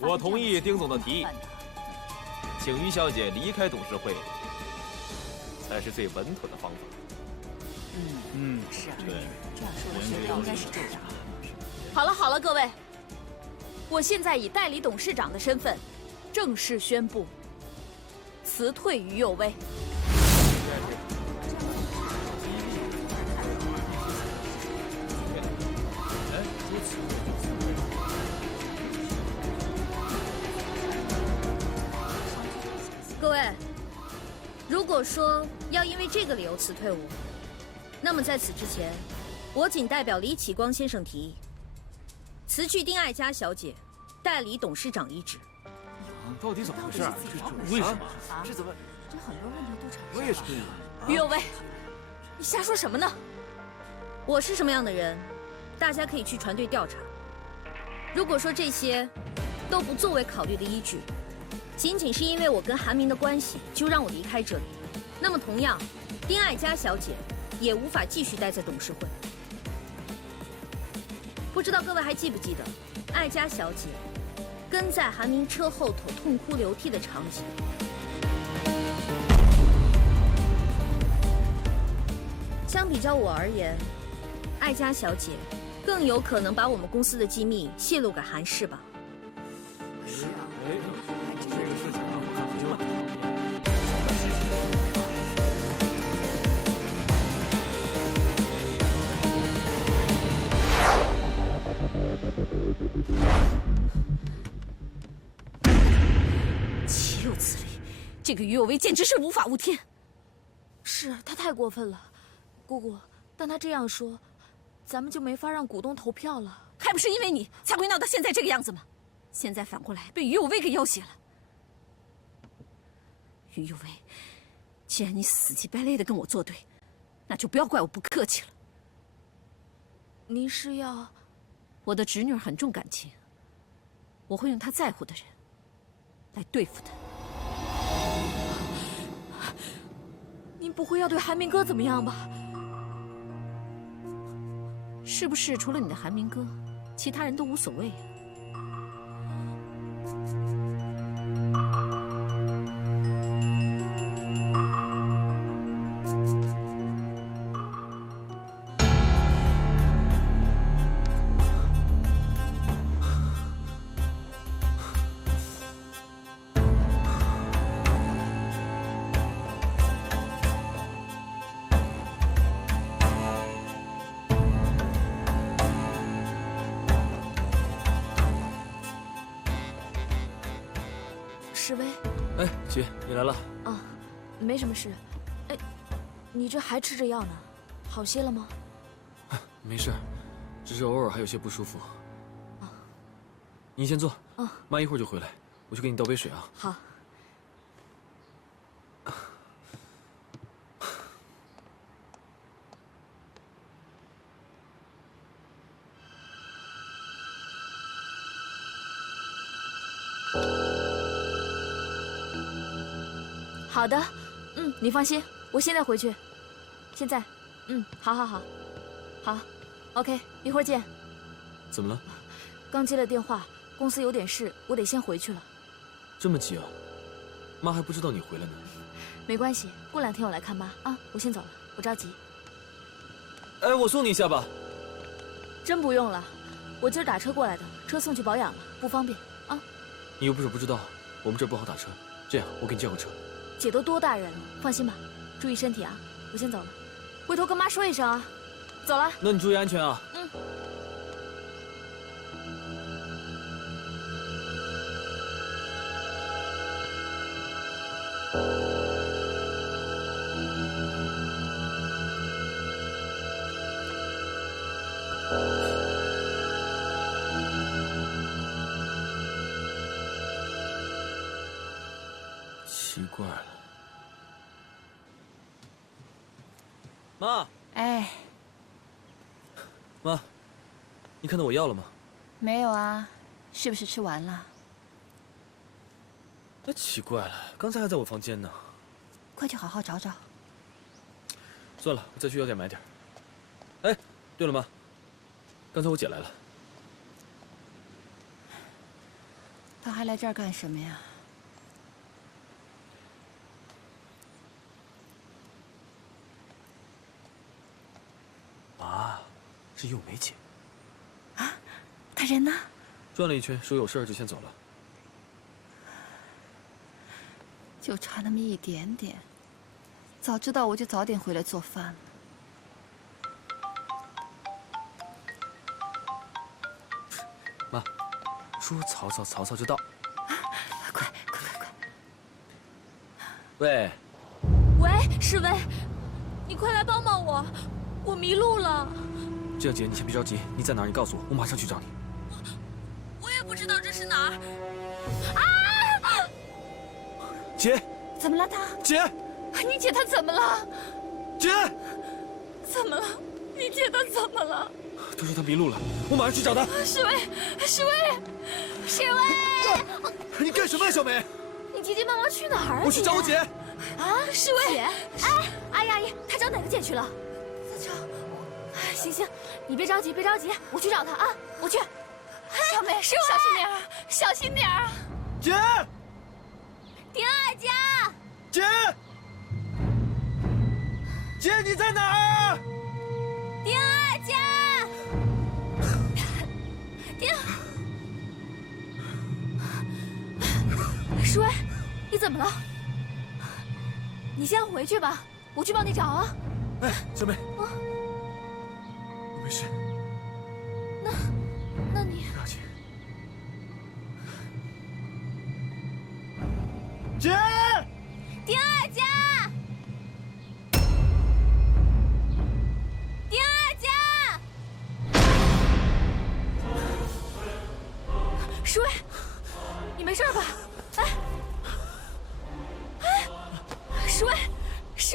我同意丁总的提议，请于小姐离开董事会，才是最稳妥的方法。是啊，对，这样说的觉得应该是这样。好了好了，各位，我现在以代理董事长的身份，正式宣布辞退于右威。各位，如果说要因为这个理由辞退我，那么在此之前，我仅代表李启光先生提议，辞去丁爱嘉小姐代理董事长一职。到底怎么回事？为什么？这怎么？这很多问题都产生了。为什么？于有为，你瞎说什么呢？我是什么样的人，大家可以去船队调查。如果说这些都不作为考虑的依据，仅仅是因为我跟韩明的关系就让我离开这里，那么同样，丁爱嘉小姐也无法继续待在董事会。不知道各位还记不记得，爱嘉小姐跟在韩明车后头痛哭流涕的场景？相比较我而言，爱嘉小姐更有可能把我们公司的机密泄露给韩氏吧。这个事情啊，我看不就。岂有此理！这个于有为简直是无法无天。是他太过分了，姑姑。但他这样说，咱们就没法让股东投票了。还不是因为你才会闹到现在这个样子吗？现在反过来被于有为给要挟了。于有为，既然你死乞白赖的跟我作对，那就不要怪我不客气了。您是要……我的侄女很重感情，我会用她在乎的人来对付她。您不会要对韩明哥怎么样吧？是不是除了你的韩明哥，其他人都无所谓啊？史威，哎，姐，你来了。啊，没什么事。哎，你这还吃着药呢，好些了吗？没事，只是偶尔还有些不舒服。啊，你先坐。啊，妈一会儿就回来，我去给你倒杯水啊。好。好的，你放心，我现在回去。现在，好，好 ，OK， 一会儿见。怎么了？刚接了电话，公司有点事，我得先回去了。这么急啊？妈还不知道你回来呢。没关系，过2天我来看妈啊。我先走了，不着急。哎，我送你一下吧。真不用了，我今儿打车过来的，车送去保养了，不方便啊。你又不是不知道，我们这儿不好打车。这样，我给你叫个车。姐都多大人了，放心吧，注意身体啊。我先走了，回头跟妈说一声啊。走了。那你注意安全啊。奇怪了，妈。哎，妈，你看到我药了吗？没有啊，是不是吃完了？那奇怪了，刚才还在我房间呢。快去好好找找。算了，我再去药店买点。哎，对了，妈，刚才我姐来了。他还来这儿干什么呀？啊，是幼梅姐。啊，他人呢？转了一圈，说有事儿就先走了。就差那么一点点，早知道我就早点回来做饭了。妈，说曹操，曹操就到。快！喂，喂，世威，你快来帮帮我，我迷路了。这样姐，你先别着急，你在哪儿？你告诉我，我马上去找你。我也不知道这是哪儿。姐，怎么了他？姐，你姐她怎么了？姐，怎么了？你姐她怎么了？她说她迷路了，我马上去找她。世威！你干什么呀，小梅？你急急忙忙去哪儿啊？我去找我姐。啊，世威！哎，阿姨阿姨，她找哪个姐去了？她找……行，你别着急，我去找她啊，我去。小梅，小心点儿！姐，丁二家，姐，你在哪儿？丁二家，世威，你怎么了？你先回去吧，我去帮你找啊。哎，小梅，我没事。那你不要紧。姐，丁二家，世威，你没事吧？世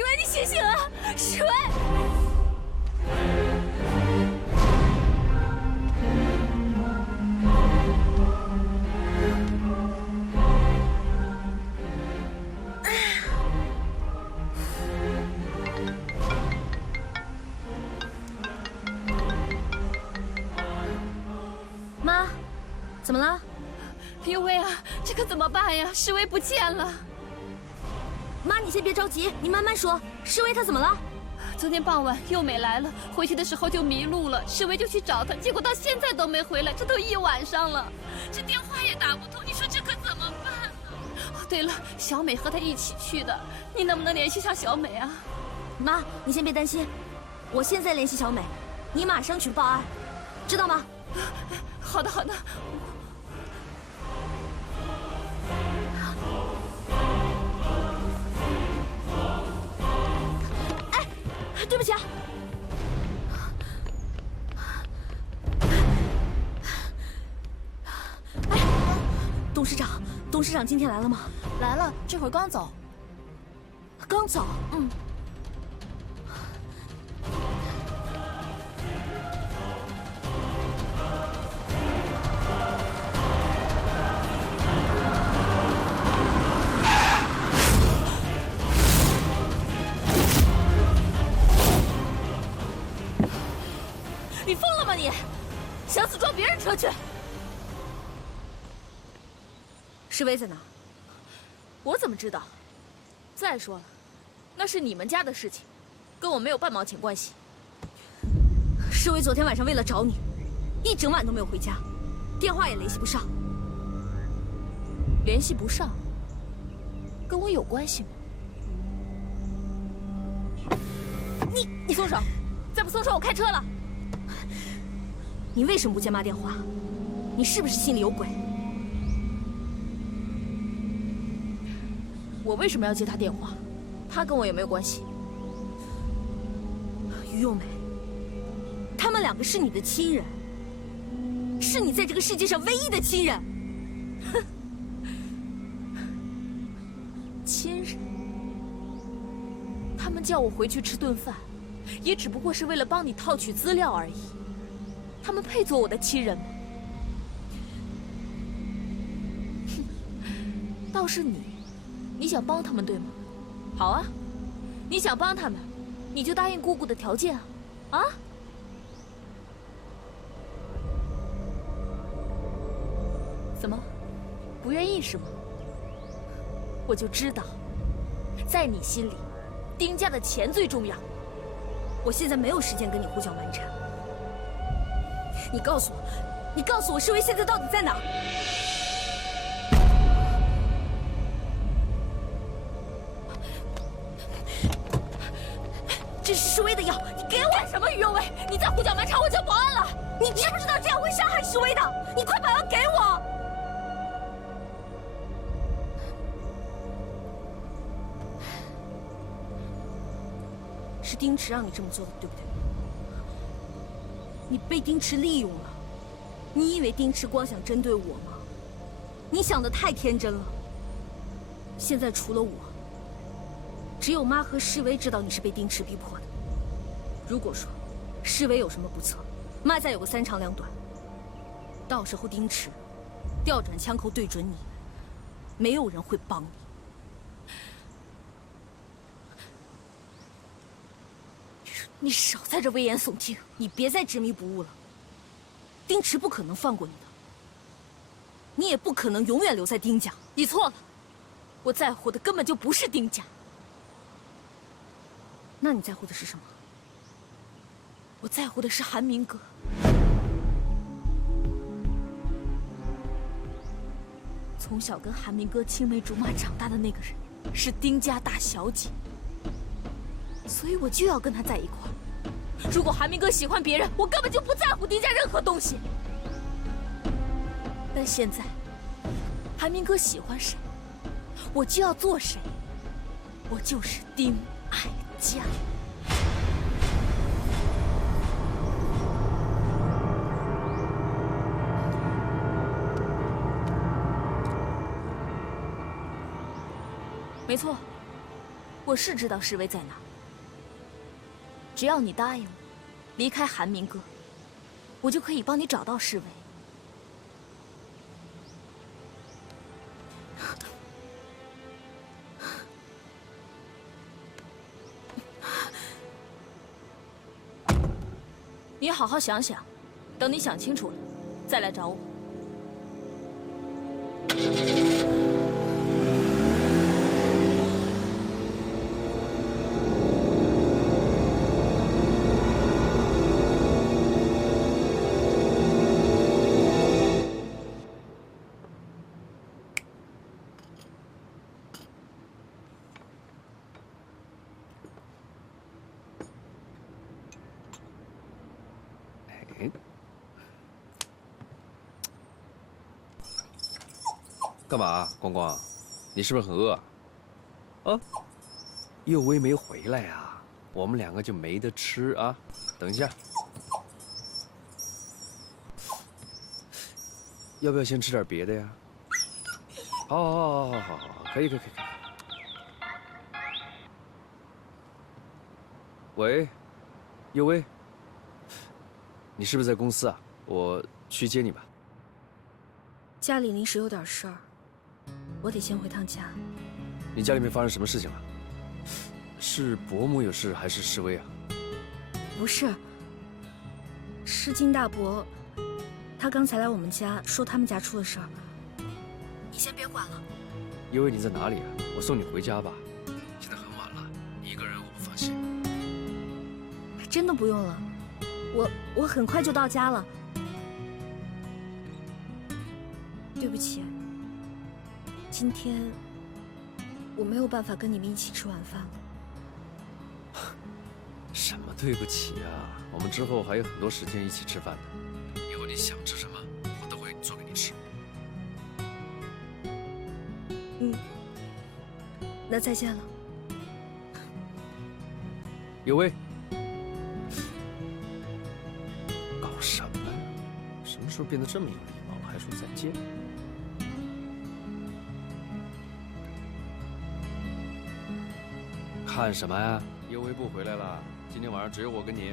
威，你醒醒啊！世威。妈，怎么了？呦喂啊，这可怎么办呀？世威不见了。妈，你先别着急，你慢慢说。世威他怎么了？昨天傍晚幼美来了，回去的时候就迷路了。世威就去找她，结果到现在都没回来，这都一晚上了，这电话也打不通。你说这可怎么办呢？哦，对了，小美和她一起去的，你能不能联系上小美啊？妈，你先别担心，我现在联系小美，你马上去报案，知道吗？好的。对不起啊。哎，董事长今天来了吗？来了，这会儿刚走。刚走？嗯。你疯了吗你？想死撞别人车去！世威在哪？我怎么知道？再说了，那是你们家的事情，跟我没有半毛钱关系。世威昨天晚上为了找你，一整晚都没有回家，电话也联系不上。联系不上，跟我有关系吗？你松手！再不松手，我开车了。你为什么不接妈电话？你是不是心里有鬼？我为什么要接他电话？他跟我也没有关系。于幼梅，他们两个是你的亲人，是你在这个世界上唯一的亲人。哼，亲人？他们叫我回去吃顿饭，也只不过是为了帮你套取资料而已。他们配做我的亲人吗？哼，倒是你想帮他们对吗？好啊，你想帮他们，你就答应姑姑的条件啊！啊？怎么？不愿意是吗？我就知道，在你心里，丁家的钱最重要。我现在没有时间跟你胡搅蛮缠。你告诉我，世威现在到底在哪儿？这是世威的药，你给我！什么于有为？你再胡搅蛮缠，我叫保安了！你知不知道这样会伤害世威的？你快把药给我！是丁池让你这么做的，对不对？你被丁池利用了。你以为丁池光想针对我吗？你想的太天真了。现在除了我，只有妈和世威知道你是被丁池逼迫的。如果说世威有什么不测，妈再有个3长2短，到时候丁池调转枪口对准你，没有人会帮你。你少在这危言耸听！你别再执迷不悟了。丁池不可能放过你的，你也不可能永远留在丁家。你错了，我在乎的根本就不是丁家。那你在乎的是什么？我在乎的是韩明哥。从小跟韩明哥青梅竹马长大的那个人，是丁家大小姐，所以我就要跟他在一块儿。如果韩明哥喜欢别人，我根本就不在乎丁家任何东西。但现在，韩明哥喜欢谁，我就要做谁。我就是丁爱嘉。没错，我是知道世威在哪。只要你答应我，离开韩明哥，我就可以帮你找到世威。你好好想想，等你想清楚了，再来找我。干嘛，光光？你是不是很饿啊？啊？佑威没回来呀，我们2个就没得吃啊！等一下，要不要先吃点别的呀？好，可以。喂，佑威，你是不是在公司啊？我去接你吧。家里临时有点事儿，我得先回趟家。你家里面发生什么事情了？是伯母有事，还是世威啊？不是，是金大伯，他刚才来我们家说他们家出了事儿。你先别管了。因为你在哪里啊？我送你回家吧。现在很晚了，你一个人我不放心。真的不用了，我很快就到家了。对不起，今天我没有办法跟你们一起吃晚饭了。什么对不起啊？我们之后还有很多时间一起吃饭的。以后你想吃什么，我都会做给你吃。那再见了。有为，搞什么呀？什么时候变得这么有礼貌了，还说再见？看什么呀？尤为不回来了，今天晚上只有我跟你。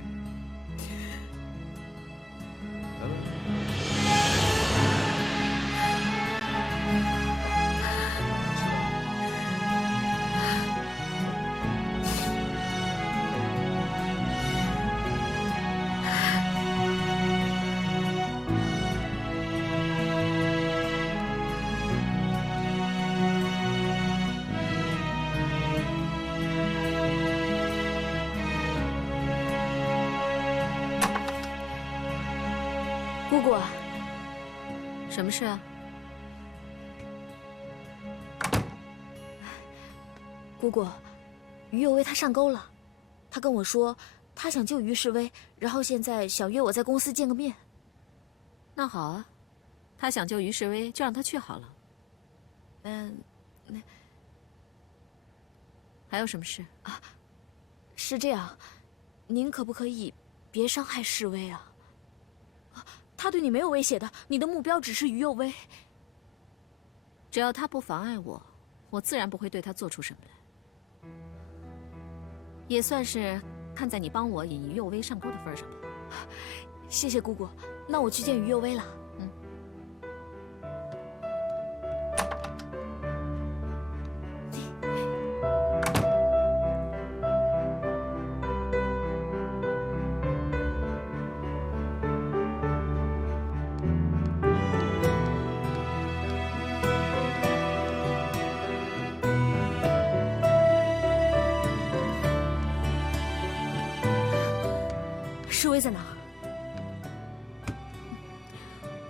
拜拜。姑，什么事啊？姑姑，于有为他上钩了，他跟我说他想救于世威，然后现在想约我在公司见个面。那好啊，他想救于世威，就让他去好了。还有什么事啊？是这样，您可不可以别伤害世威啊？他对你没有威胁的，你的目标只是于有为。只要他不妨碍我，我自然不会对他做出什么来。也算是看在你帮我引于有为上钩的份上吧。谢谢姑姑，那我去见于有为了。世威在哪？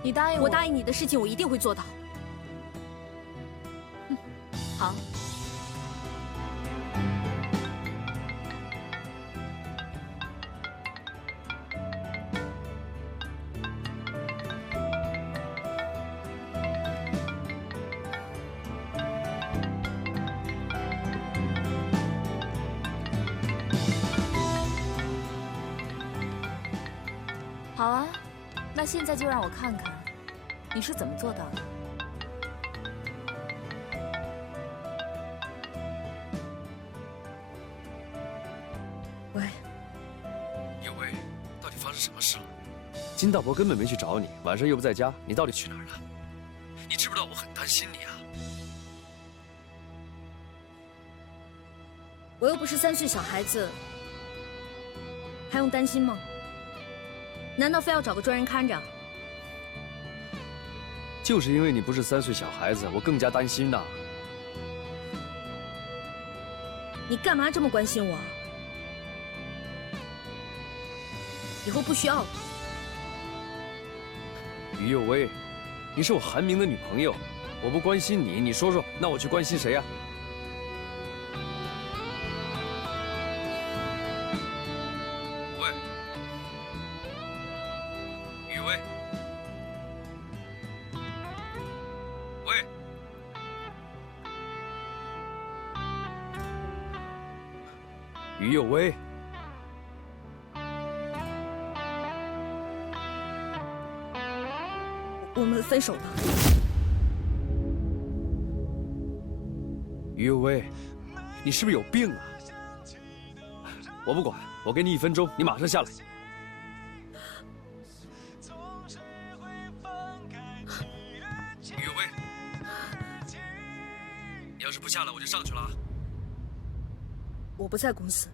你答应我，我答应你的事情，我一定会做到。好。好啊，那现在就让我看看，你是怎么做到的。喂，有为，到底发生什么事了？金大伯根本没去找你，晚上又不在家，你到底去哪儿了？你知不知道我很担心你啊？我又不是3岁小孩子，还用担心吗？难道非要找个专人看着？就是因为你不是3岁小孩子，我更加担心呐。你干嘛这么关心我？以后不需要了。于有为，你是我韩明的女朋友，我不关心你，你说说，那我去关心谁呀？喂，于为，喂，于有为。我们分手吧。于有为，你是不是有病啊？我不管，我给你1分钟，你马上下来。于有为，你要是不下来，我就上去了啊！我不在公司。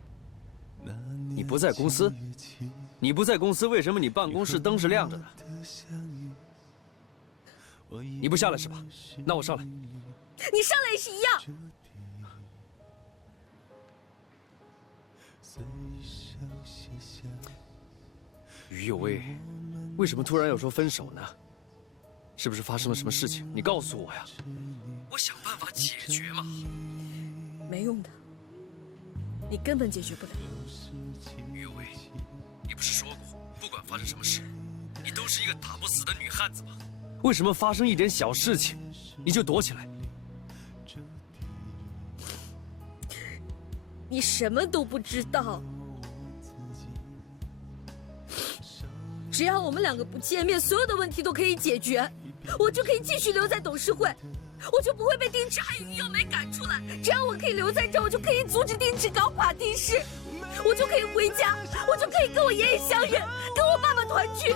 你不在公司？你不在公司，为什么你办公室灯是亮着的？你不下来是吧？那我上来。你上来也是一样。于有为，为什么突然要说分手呢？是不是发生了什么事情？你告诉我呀，我想办法解决嘛。没用的，你根本解决不了。于有为，你不是说过，不管发生什么事，你都是一个打不死的女汉子吗？为什么发生一点小事情，你就躲起来？你什么都不知道。只要我们2个不见面，所有的问题都可以解决，我就可以继续留在董事会，我就不会被丁池还有于有梅赶出来。只要我可以留在这，我就可以阻止丁池搞垮丁氏，我就可以回家，我就可以跟我爷爷相认，跟我爸爸团聚。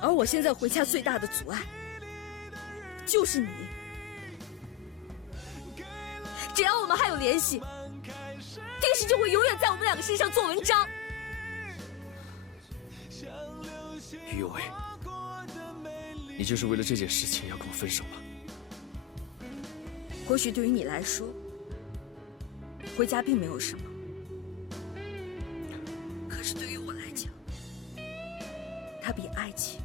而我现在回家最大的阻碍，就是你。只要我们还有联系，丁氏就会永远在我们2个身上做文章。于有为，你就是为了这件事情要跟我分手吗？或许对于你来说，回家并没有什么，可是对于它比爱情，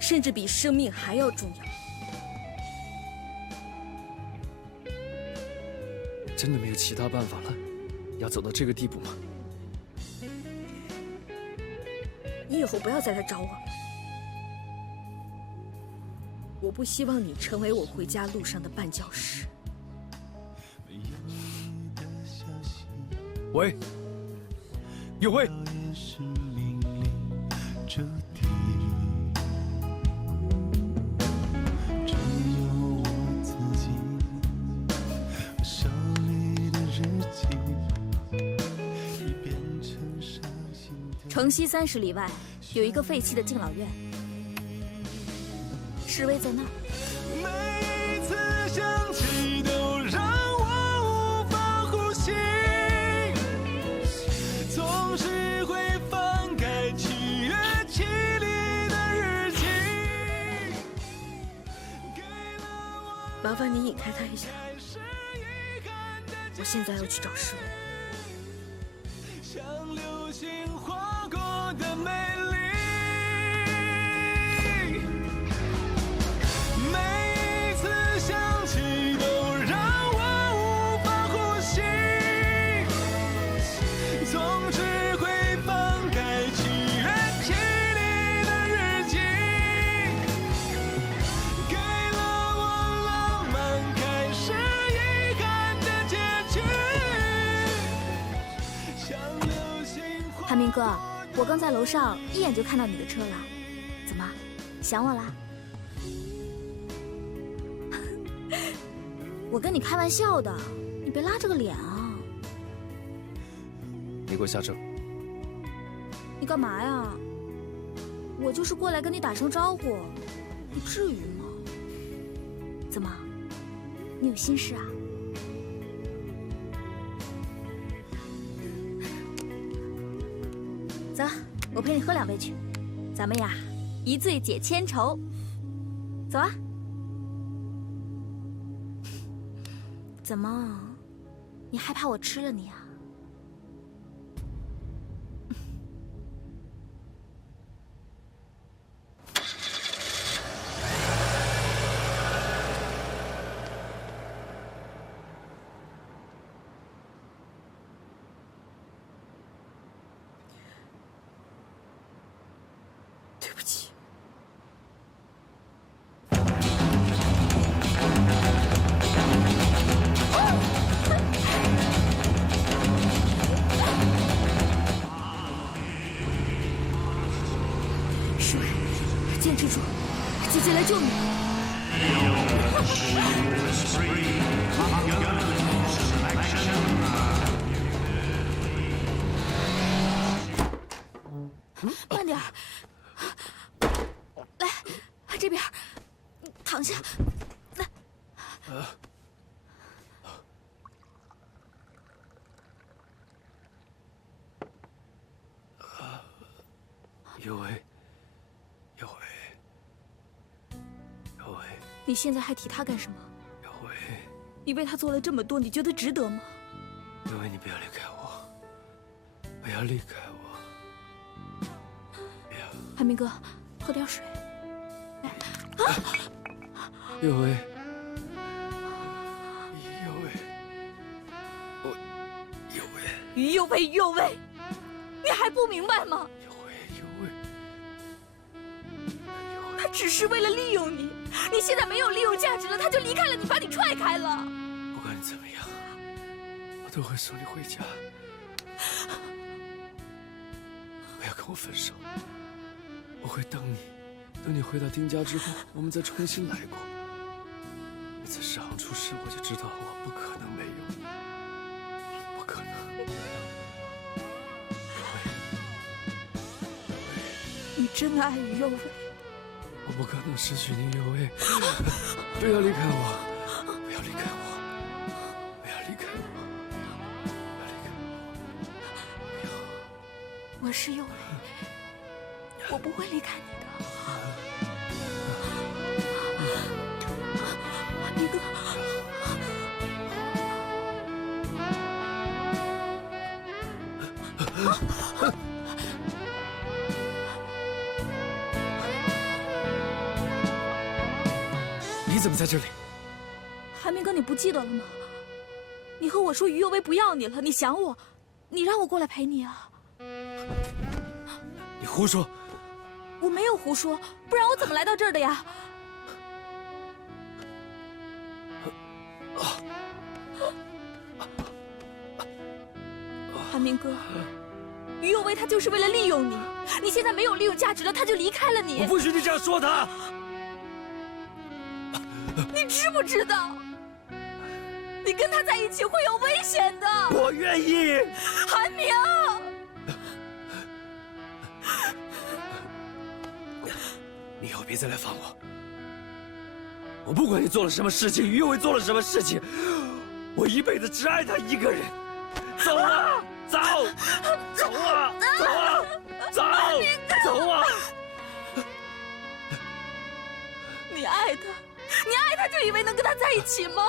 甚至比生命还要重要。真的没有其他办法了？要走到这个地步吗？你以后不要再来找我了。我不希望你成为我回家路上的绊脚石。喂，有喂。城西30里外有一个废弃的敬老院，示威在那儿。每次想起都让我无法呼吸，总是会翻开7月7里的日记。麻烦你引开他一下，我现在要去找示威。像流星划过的美丽，每一次想起都让我无法呼吸，总是会翻开7月7里的日记，给了我浪漫开始遗憾的结局。韩明哥，我刚在楼上一眼就看到你的车了，怎么，想我啦？我跟你开玩笑的，你别拉这个脸啊！你给我下车！你干嘛呀？我就是过来跟你打声招呼，你至于吗？怎么，你有心事啊？走，我陪你喝2杯去，咱们呀，一醉解千愁。走啊！怎么，你害怕我吃了你啊？对不起。水，坚持住，姐姐来救你。慢点儿，来，这边，躺下，来。有为，有为，有为，你现在还提他干什么？有为，你为他做了这么多，你觉得值得吗？有为，你不要离开我，不要离开我。韩明哥，喝点水。来，有为，有为，我有为，有为有为，你还不明白吗？有为，有为，他只是为了利用你，你现在没有利用价值了，他就离开了你，把你踹开了。不管你怎么样，我都会送你回家。不要跟我分手。我会等你，等你回到丁家之后，我们再重新来过。你在世行出事，我就知道我不可能没有你，不可能。你真爱有为，我不可能失去你，有为。不要离开我，不要离开我，不要离开我，不要离开我，不要。我是有为，我不会离开你的。明哥，怎么在这里？韩明哥，你不记得了吗？你和我说于有为不要你了，你想我，你让我过来陪你啊。你胡说！我没有胡说，不然我怎么来到这儿的呀？韩明哥，于有为他就是为了利用你，你现在没有利用价值了，他就离开了你。我不许你这样说他！你知不知道，你跟他在一起会有危险的？我愿意。韩明，你以后别再来烦我。我不管你做了什么事情，于有为做了什么事情，我一辈子只爱他一个人。走啊，走，走啊，走啊，走，走啊！你爱他，你爱他就以为能跟他在一起吗？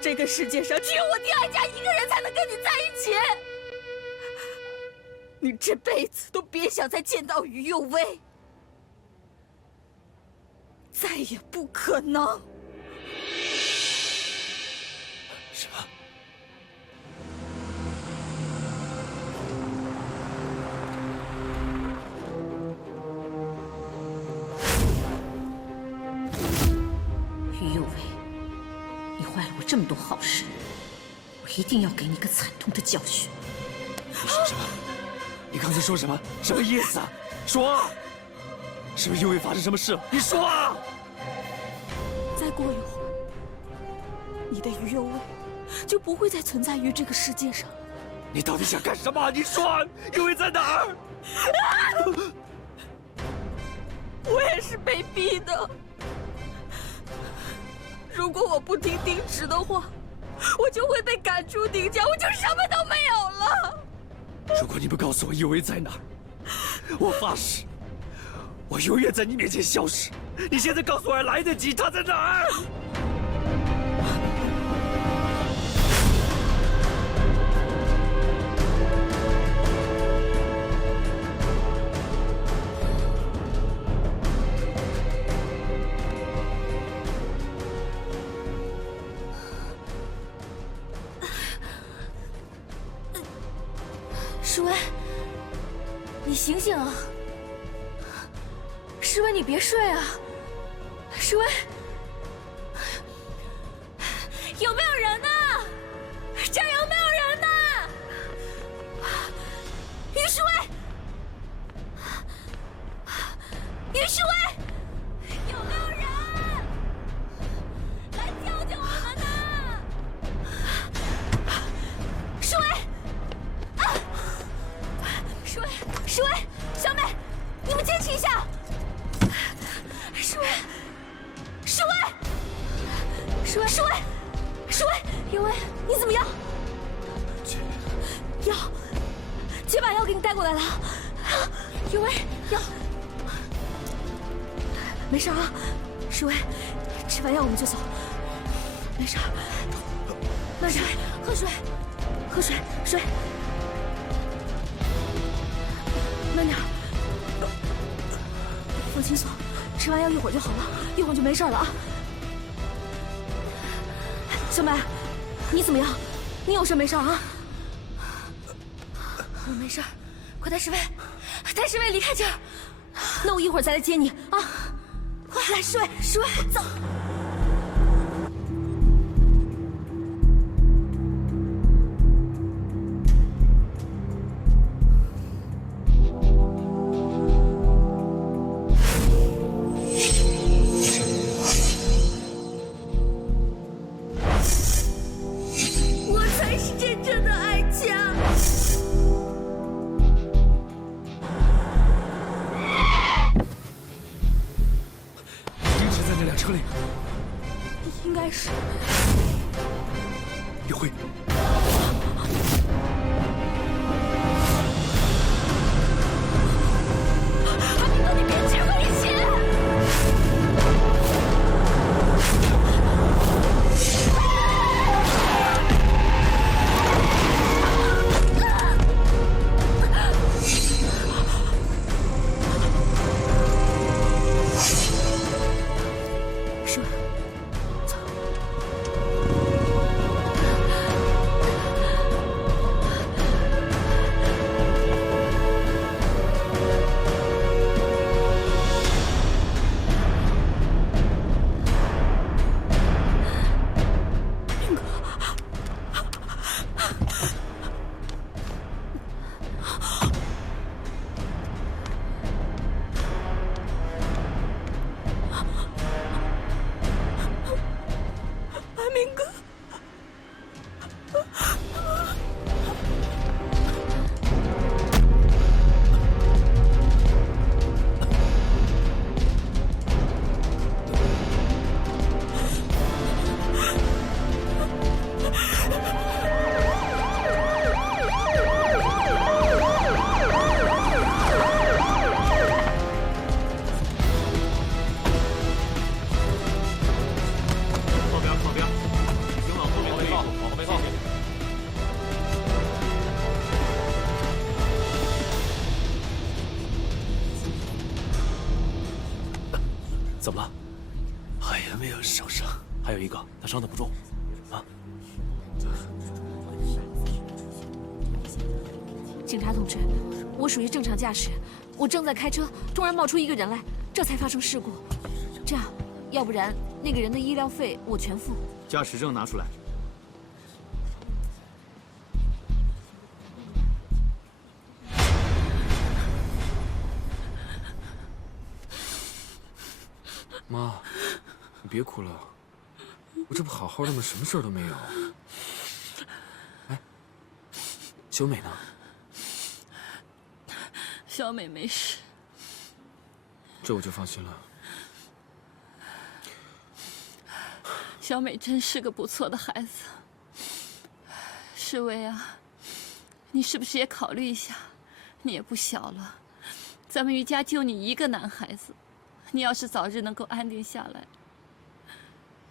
这个世界上只有我丁爱家一个人才能跟你在一起。你这辈子都别想再见到于有为，再也不可能。什么？于有为，你坏了我这么多好事，我一定要给你个惨痛的教训。你说什么？你刚才说什么？什么意思啊？说啊！是不是于有为发生什么事了？你说啊！再过一会儿，你的于有为就不会再存在于这个世界上。你到底想干什么？你说，于有为在哪儿？我也是被逼的。如果我不听丁直的话，我就会被赶出丁家，我就什么都没有了。如果你不告诉我于有为在哪儿，我发誓，我永远在你面前消失。你现在告诉我还来得及，他在哪儿？诗薇，你醒醒啊！诗薇，你别睡啊！诗薇，有没有人呢？这儿有没有人呢？于诗薇，于诗薇，有没有人来救救我们呢？诗薇。诗薇，小美，你们坚持一下。诗薇，诗薇，诗薇，诗薇，诗薇，有为，你怎么样？药，姐把药给你带过来了。有为，药，没事啊。诗薇，吃完药我们就走。没事，慢点，喝水，喝水，水。慢点，放轻松，吃完药一会儿就好了，一会儿就没事了啊。小美，你怎么样？你有事没事啊？我没事，快带侍卫，带侍卫离开这儿。那我一会儿再来接你啊！快来，侍卫，侍卫，走。应该是于慧。阿明哥，你别指挥一切！说。怎么了？海岩没有受伤，还有一个，他伤得不重。啊！警察同志，我属于正常驾驶，我正在开车，突然冒出一个人来，这才发生事故。这样，要不然那个人的医疗费我全付。驾驶证拿出来。妈，你别哭了，我这不好好的吗？什么事儿都没有。哎，小美呢？小美没事。这我就放心了。小美真是个不错的孩子。世威啊，你是不是也考虑一下？你也不小了，咱们余家就你一个男孩子。你要是早日能够安定下来，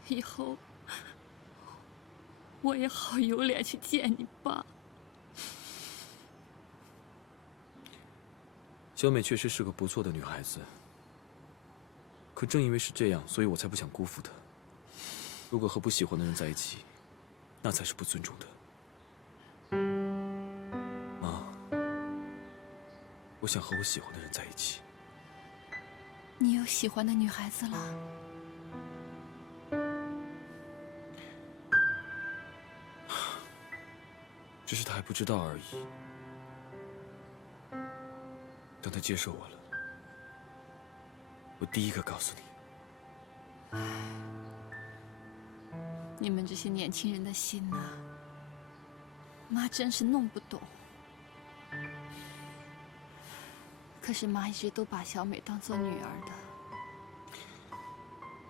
以后我也好有脸去见你爸。小美确实是个不错的女孩子，可正因为是这样，所以我才不想辜负她。如果和不喜欢的人在一起，那才是不尊重的。妈，我想和我喜欢的人在一起。你有喜欢的女孩子了？只是他还不知道而已。等他接受我了，我第一个告诉你。你们这些年轻人的心呐，妈真是弄不懂。可是妈一直都把小美当做女儿的。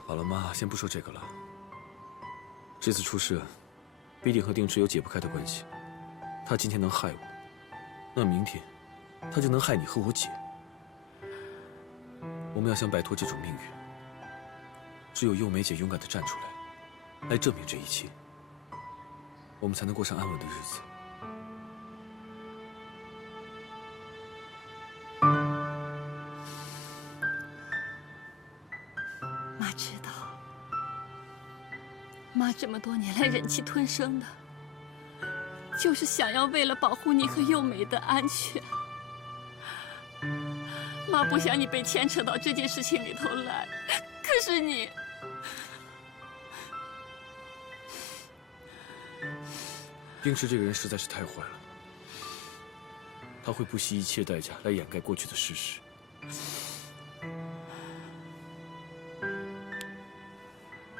好了，妈，先不说这个了。这次出事，必定和定池有解不开的关系。他今天能害我，那明天他就能害你和我姐。我们要想摆脱这种命运，只有幼梅姐勇敢地站出来，来证明这一切，我们才能过上安稳的日子。妈知道，妈这么多年来忍气吞声的，就是想要为了保护你和幼梅的安全。妈不想你被牵扯到这件事情里头来，可是你，丁池这个人实在是太坏了，他会不惜一切代价来掩盖过去的事实。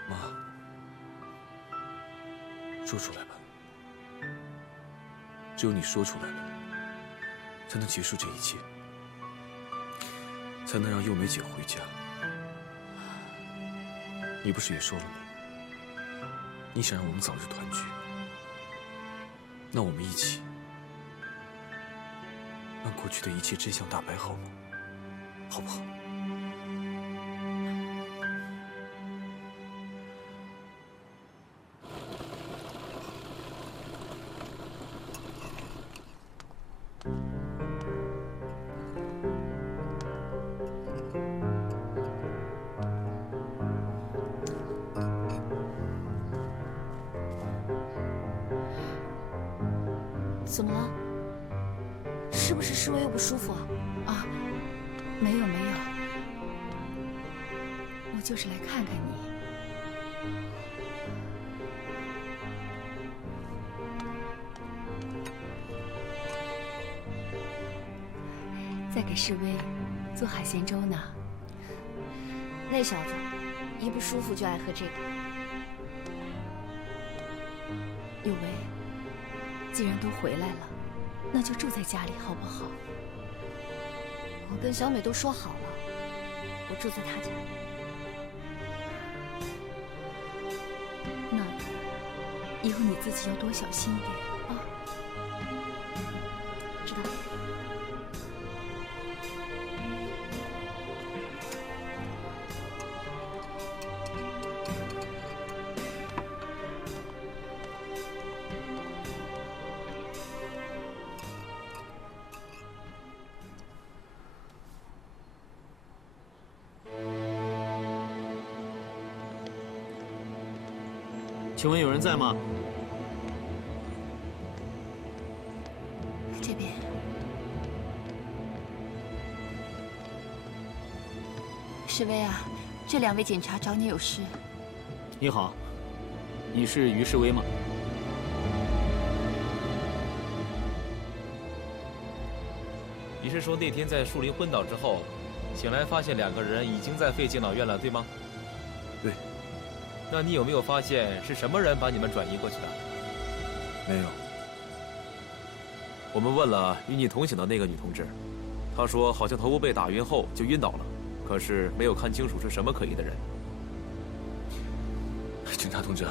妈，说出来吧，只有你说出来了，才能结束这一切，才能让幼梅姐回家。你不是也说了吗？你想让我们早日团聚，那我们一起让过去的一切真相大白，好吗？好不好？怎么了？是不是世威又不舒服啊？啊，没有没有，我就是来看看你。在给世威做海鲜粥呢。那小子一不舒服就爱喝这个。有为，既然都回来了，那就住在家里好不好？我跟小美都说好了，我住在她家。那以后你自己要多小心一点啊。知道。请问有人在吗？这边。侍卫啊，这2位警察找你有事。你好，你是于世威吗？你是说那天在树林昏倒之后，醒来发现2个人已经在废敬老院了，对吗？对。那你有没有发现是什么人把你们转移过去的？没有。我们问了与你同行的那个女同志，她说好像头部被打晕后就晕倒了，可是没有看清楚是什么可疑的人。警察同志，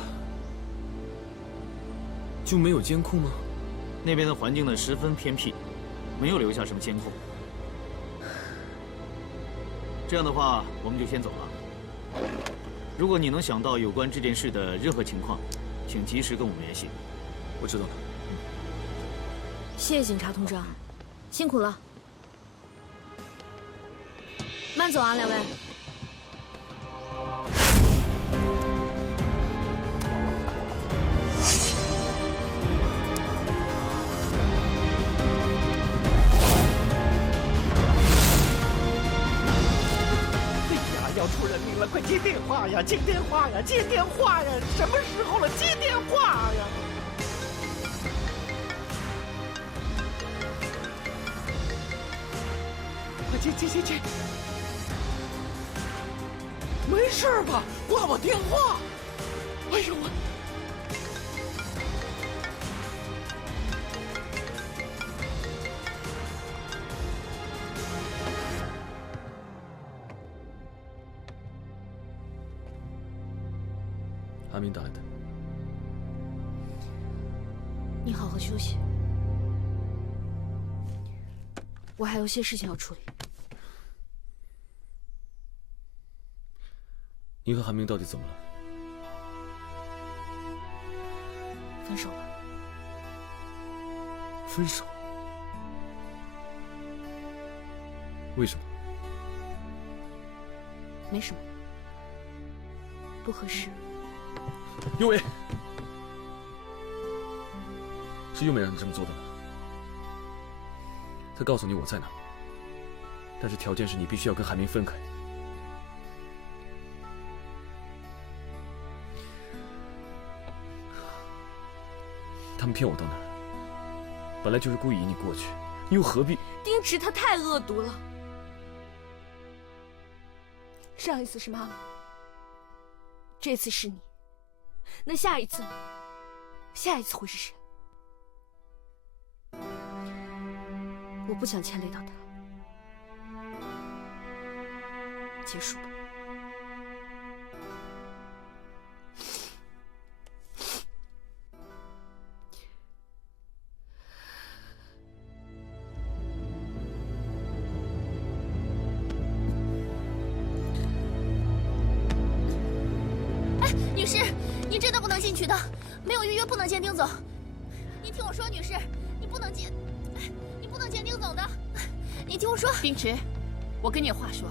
就没有监控吗？那边的环境呢十分偏僻，没有留下什么监控。这样的话，我们就先走了。如果你能想到有关这件事的任何情况，请及时跟我们联系。我知道了。谢谢警察同志啊，辛苦了。慢走啊，2位。要出人命了，快接电话呀！接电话呀！接电话呀！什么时候了？接电话呀！快接！没事吧？挂我电话！哎呦我！阿明打来的。你好好休息，我还有些事情要处理。你和韩明到底怎么了？分手了。分手？为什么？没什么，不合适。右伟，是右美让你这么做的吗？他告诉你我在哪，但是条件是你必须要跟韩明分开。他们骗我到那儿，本来就是故意引你过去，你又何必？丁池他太恶毒了。上一次是妈妈，这次是你，那下一次呢？下一次会是谁？我不想牵累到他，结束吧。女士，你真的不能进去的，没有预约不能见丁总。你听我说，女士，你不能见丁总的。你听我说，冰池，我跟你有话说。